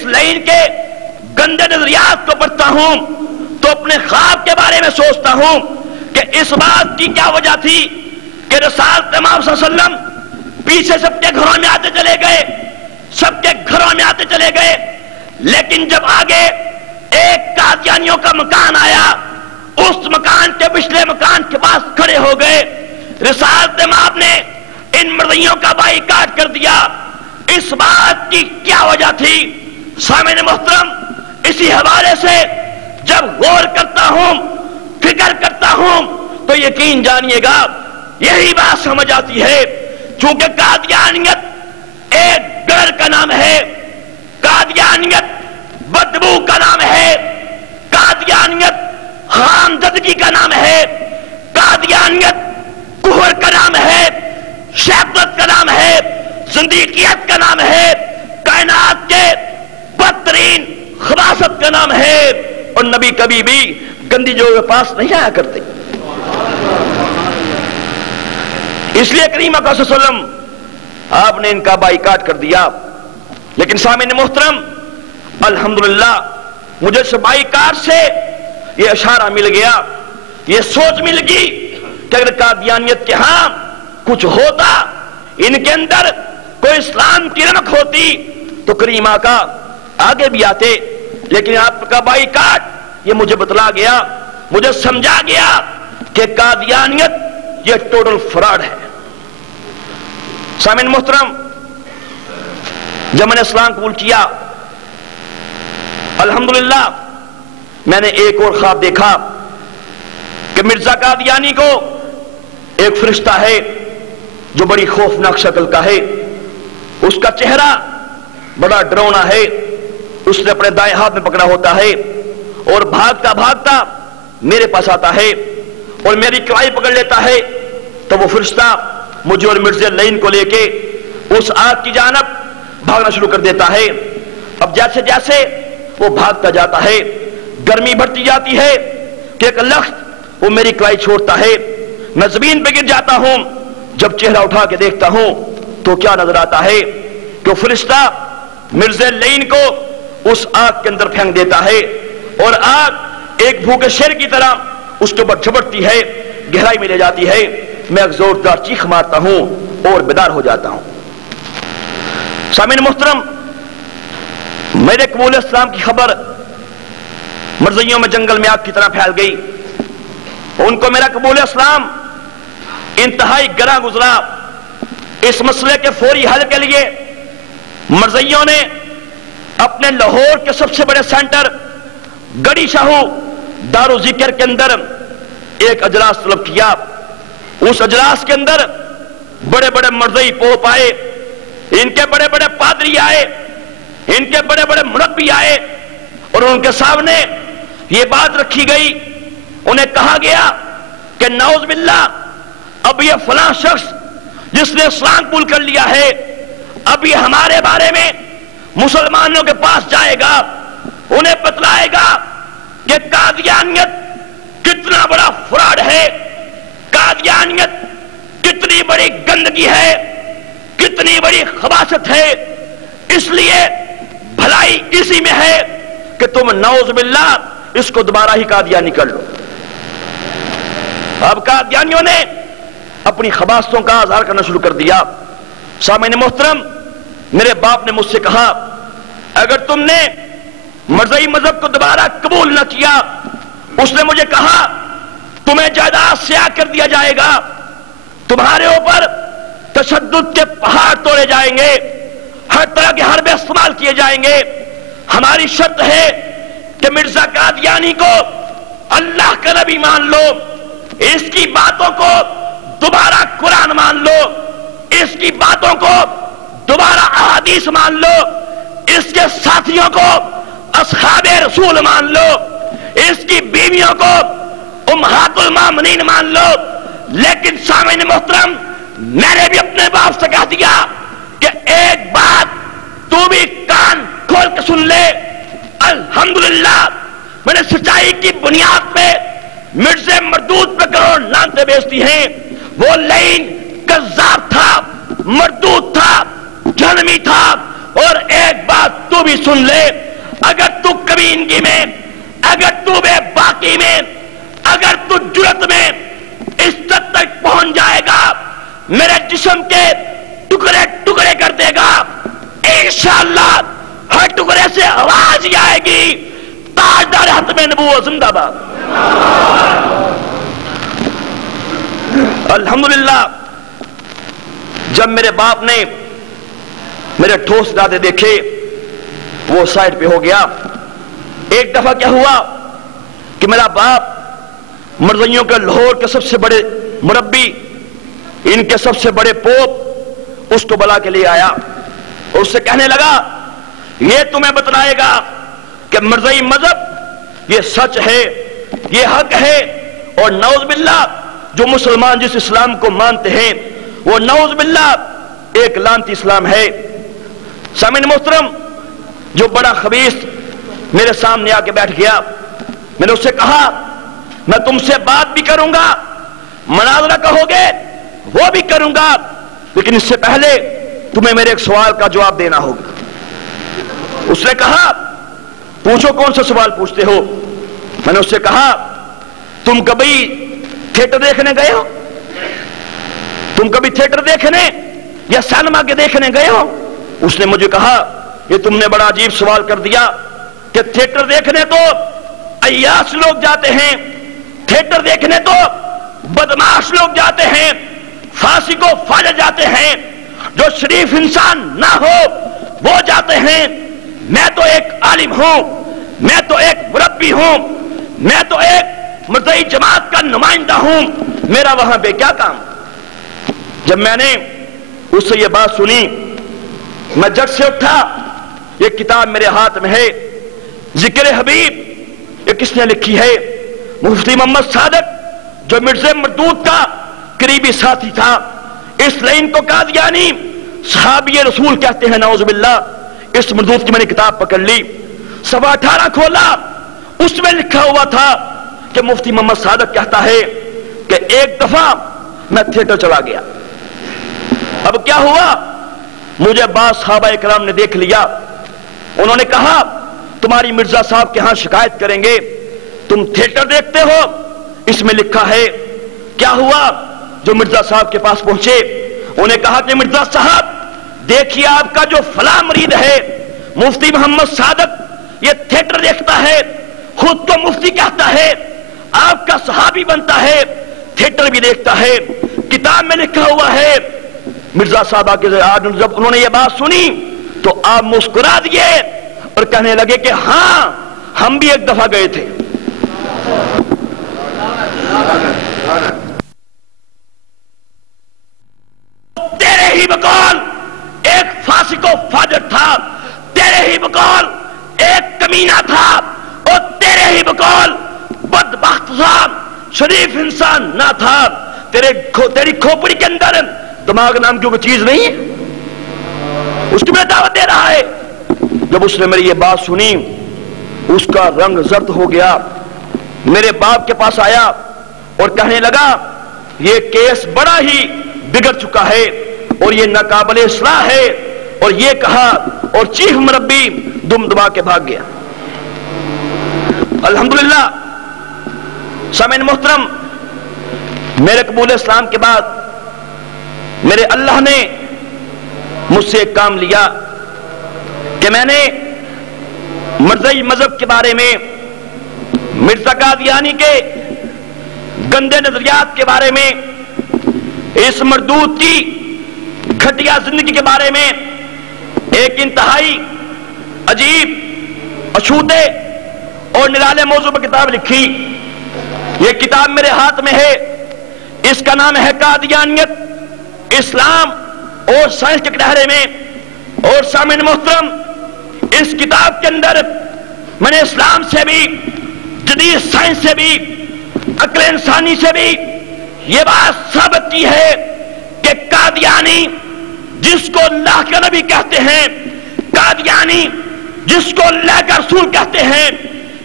اس line کے گندے نظریات کو پڑھتا ہوں تو اپنے خواب کے بارے میں سوچتا ہوں کہ اس بات کی کیا وجہ تھی کہ رسالت امام صلی اللہ علیہ وسلم پیچھے سب کے گھروں میں آتے چلے گئے، سب کے گھروں میں آتے چلے گئے، لیکن جب آگے ایک قادیانیوں کا مکان آیا، اس مکان کے پچھلے مکان کے پاس کھڑے ہو گئے، رسالت امام نے ان مرضیوں کا بائیکاٹ کر دیا۔ اس بات کی کیا وجہ تھی؟ سامعین محترم، اسی حوالے سے جب غور کرتا ہوں، فکر کرتا ہوں تو یقین جانیے گا یہی بات سمجھ آتی ہے۔ چونکہ قادیانیت ایک گھر کا نام ہے، قادیانیت بدبو کا نام ہے، قادیانیت خامزدگی کا نام ہے، قادیانیت کفر کا نام ہے، شیطنت کا نام ہے، زندیقیت کا نام ہے، کائنات کے بدترین خباثت کا نام ہے، اور نبی کبھی بھی گندی جگہوں کے پاس نہیں آیا کرتے۔ اس لیے کریم اکرم صلی اللہ علیہ وسلم آپ نے ان کا بائیکاٹ کر دیا۔ لیکن سامعین محترم، الحمدللہ مجھے اس بائیکاٹ سے یہ اشارہ مل گیا، یہ سوچ مل گئی کہ اگر قادیانیت کے ہاں کچھ ہوتا، ان کے اندر کوئی اسلام کی رمق ہوتی تو کریم آقا آگے بھی آتے۔ لیکن آپ کا بائیکاٹ یہ مجھے بتلا گیا، مجھے سمجھا گیا کہ قادیانیت یہ ٹوٹل فراڈ ہے۔ سامعین محترم، جب میں نے اسلام قبول کیا، الحمدللہ میں نے ایک اور خواب دیکھا کہ مرزا قادیانی کو ایک فرشتہ ہے جو بڑی خوفناک شکل کا ہے، اس کا چہرہ بڑا ڈراؤنا ہے، اس نے اپنے دائیں ہاتھ میں پکڑا ہوتا ہے اور بھاگتا بھاگتا میرے پاس آتا ہے اور میری کلائی پکڑ لیتا ہے، تو وہ فرشتہ مجھے اور مرزا لین کو لے کے اس آگ کی جانب بھاگنا شروع کر دیتا ہے۔ اب جیسے جیسے وہ بھاگتا جاتا ہے، گرمی بڑھتی جاتی ہے کہ ایک لخت وہ میری کلائی چھوڑتا ہے، میں زمین پہ گر جاتا ہوں۔ جب چہرہ اٹھا کے دیکھتا ہوں تو کیا نظر آتا ہے کہ وہ فرشتہ مرزا لین کو اس آگ کے اندر پھینک دیتا ہے اور آگ ایک بھوکے شیر کی طرح اس کے اوپر جھپٹتی ہے، گہرائی میں لے جاتی ہے، میں ایک زوردار چیخ مارتا ہوں اور بیدار ہو جاتا ہوں۔ سامعین محترم، میرے قبول اسلام کی خبر مرزیوں میں جنگل میں آگ کی طرح پھیل گئی، ان کو میرا قبول اسلام انتہائی گراں گزرا۔ اس مسئلے کے فوری حل کے لیے مرزیوں نے اپنے لاہور کے سب سے بڑے سینٹر گڑی شاہو دار و ذکر کے اندر ایک اجلاس طلب کیا۔ اس اجلاس کے اندر بڑے بڑے مرزئی پوپ آئے، ان کے بڑے بڑے پادری آئے، ان کے بڑے بڑے مربی آئے، اور ان کے سامنے یہ بات رکھی گئی، انہیں کہا گیا کہ نعوذ باللہ اب یہ فلاں شخص جس نے اسلام قبول کر لیا ہے، اب یہ ہمارے بارے میں مسلمانوں کے پاس جائے گا، انہیں بتلائے گا کہ قادیانیت کتنا بڑا فراڈ ہے، قادیانیت کتنی بڑی گندگی ہے، کتنی بڑی خباثت ہے۔ اس لیے بھلائی اسی میں ہے کہ تم نعوذ باللہ اس کو دوبارہ ہی قادیانی کر لو۔ اب قادیانیوں نے اپنی خباثتوں کا اظہار کرنا شروع کر دیا۔ سامعین محترم، میرے باپ نے مجھ سے کہا اگر تم نے مرزئی مذہب کو دوبارہ قبول نہ کیا، اس نے مجھے کہا تمہیں جائیداد سے کر دیا جائے گا، تمہارے اوپر تشدد کے پہاڑ توڑے جائیں گے، ہر طرح کے حربے استعمال کیے جائیں گے۔ ہماری شرط ہے کہ مرزا قادیانی کو اللہ کا نبی مان لو، اس کی باتوں کو دوبارہ قرآن مان لو، اس کی باتوں کو دوبارہ احادیث مان لو، اس کے ساتھیوں کو اصحاب رسول مان لو، اس کی بیویوں کو امہات المومنین مان لو۔ لیکن سامعین محترم، میں نے بھی اپنے باپ سے کہہ دیا کہ ایک بات تو بھی کان کھول کے سن لے، الحمدللہ میں نے سچائی کی بنیاد پہ مرزا مردود پہ کروڑ لعنتیں بیچتی ہیں۔ وہ لعین کذاب تھا، مردود تھا، جہنمی تھا، اور ایک بات تو بھی سن لے، اگر تو کمینگی میں، اگر تو بے باکی میں، اگر تو جرت میں اس حد تک پہنچ جائے گا، میرے جسم کے ٹکڑے ٹکڑے کر دے گا، انشاءاللہ ہر ٹکڑے سے آواز ہی آئے گی، تاجدار ختم نبوت زندہ باد۔ الحمدللہ جب میرے باپ نے میرے ٹھوس دادے دیکھے، وہ سائڈ پہ ہو گیا۔ ایک دفعہ کیا ہوا کہ میرا باپ مرزائیوں کے لاہور کے سب سے بڑے مربی، ان کے سب سے بڑے پوپ اس کو بلا کے لے آیا اور اس سے کہنے لگا یہ تمہیں بتلائے گا کہ مرزائی مذہب یہ سچ ہے، یہ حق ہے، اور نعوذ باللہ جو مسلمان جس اسلام کو مانتے ہیں وہ نعوذ باللہ ایک لعنتی اسلام ہے۔ سامعین محترم، جو بڑا خبیث میرے سامنے آ کے بیٹھ گیا، میں نے اس سے کہا میں تم سے بات بھی کروں گا، مناظرہ کہو گے وہ بھی کروں گا، لیکن اس سے پہلے تمہیں میرے ایک سوال کا جواب دینا ہوگا۔ اس نے کہا پوچھو کون سا سوال پوچھتے ہو؟ میں نے اس سے کہا تم کبھی تھیٹر دیکھنے گئے ہو؟ تم کبھی تھیٹر دیکھنے یا سینما کے دیکھنے گئے ہو؟ اس نے مجھے کہا یہ تم نے بڑا عجیب سوال کر دیا کہ تھیٹر دیکھنے تو عیاش لوگ جاتے ہیں، تھیٹر دیکھنے تو بدماش لوگ جاتے ہیں، فاسق و فاجر جاتے ہیں، جو شریف انسان نہ ہو وہ جاتے ہیں۔ میں تو ایک عالم ہوں، میں تو ایک مربی ہوں، میں تو ایک مرزائی جماعت کا نمائندہ ہوں، میرا وہاں پہ کیا کام؟ جب میں نے اس سے یہ بات سنی، میں جگ سے اٹھا، یہ کتاب میرے ہاتھ میں ہے، ذکر حبیب، یہ کس نے لکھی ہے؟ مفتی محمد صادق، جو مرزا مردود کا قریبی ساتھی تھا، اس لائن کو قادیانی صحابی رسول کہتے ہیں، نعوذ باللہ۔ اس مردود کی میں نے کتاب پکڑ لی، صفحہ 18 کھولا، اس میں لکھا ہوا تھا کہ مفتی محمد صادق کہتا ہے کہ ایک دفعہ میں تھیٹر چلا گیا۔ اب کیا ہوا؟ مجھے بعض صحابہ اکرام نے دیکھ لیا، انہوں نے کہا تمہاری مرزا صاحب کے ہاں شکایت کریں گے، تم تھیٹر دیکھتے ہو، اس میں لکھا ہے۔ کیا ہوا؟ جو مرزا صاحب کے پاس پہنچے، انہیں کہا کہ مرزا صاحب دیکھیے آپ کا جو فلاں مرید ہے مفتی محمد صادق، یہ تھیٹر دیکھتا ہے، خود کو مفتی کہتا ہے، آپ کا صحابی بنتا ہے، تھیٹر بھی دیکھتا ہے، کتاب میں لکھا ہوا ہے۔ مرزا صاحبہ کے جب انہوں نے یہ بات سنی تو آپ مسکرا دیے اور کہنے لگے کہ ہاں ہم بھی ایک دفعہ گئے تھے۔ تیرے ہی بقول ایک فاسق و فاجر تھا، تیرے ہی بقول ایک کمینہ تھا، اور تیرے ہی بقول بدبخت صاحب شریف انسان نہ تھا۔ تیری کھوپڑی کے اندر دماغ نام کی کوئی چیز نہیں ہے، اس کی میں دعوت دے رہا ہے۔ جب اس نے میری یہ بات سنی، اس کا رنگ زرد ہو گیا، میرے باپ کے پاس آیا اور کہنے لگا یہ کیس بڑا ہی بگڑ چکا ہے اور یہ ناقابل اصلاح ہے، اور یہ کہا اور چیف مربی دم دبا کے بھاگ گیا۔ الحمدللہ سامعین محترم، میرے قبول اسلام کے بعد میرے اللہ نے مجھ سے ایک کام لیا کہ میں نے مرزائی مذہب کے بارے میں، مرزا قادیانی کے گندے نظریات کے بارے میں، اس مردود کی گھٹیا زندگی کے بارے میں ایک انتہائی عجیب، اشوتے اور نرالے موضوع پر کتاب لکھی۔ یہ کتاب میرے ہاتھ میں ہے، اس کا نام ہے قادیانیت، اسلام اور سائنس کے کٹہرے میں۔ اور سامعین محترم، اس کتاب کے اندر میں نے اسلام سے بھی، جدید سائنس سے بھی، عقل انسانی سے بھی یہ بات ثابت کی ہے کہ قادیانی جس کو اللہ کا نبی کہتے ہیں، قادیانی جس کو اللہ کا رسول کہتے ہیں،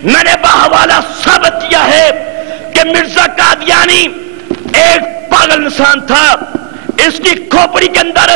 میں نے بحوالہ ثابت کیا ہے کہ مرزا قادیانی ایک پاگل انسان تھا، اس کی کھوپڑی کے اندر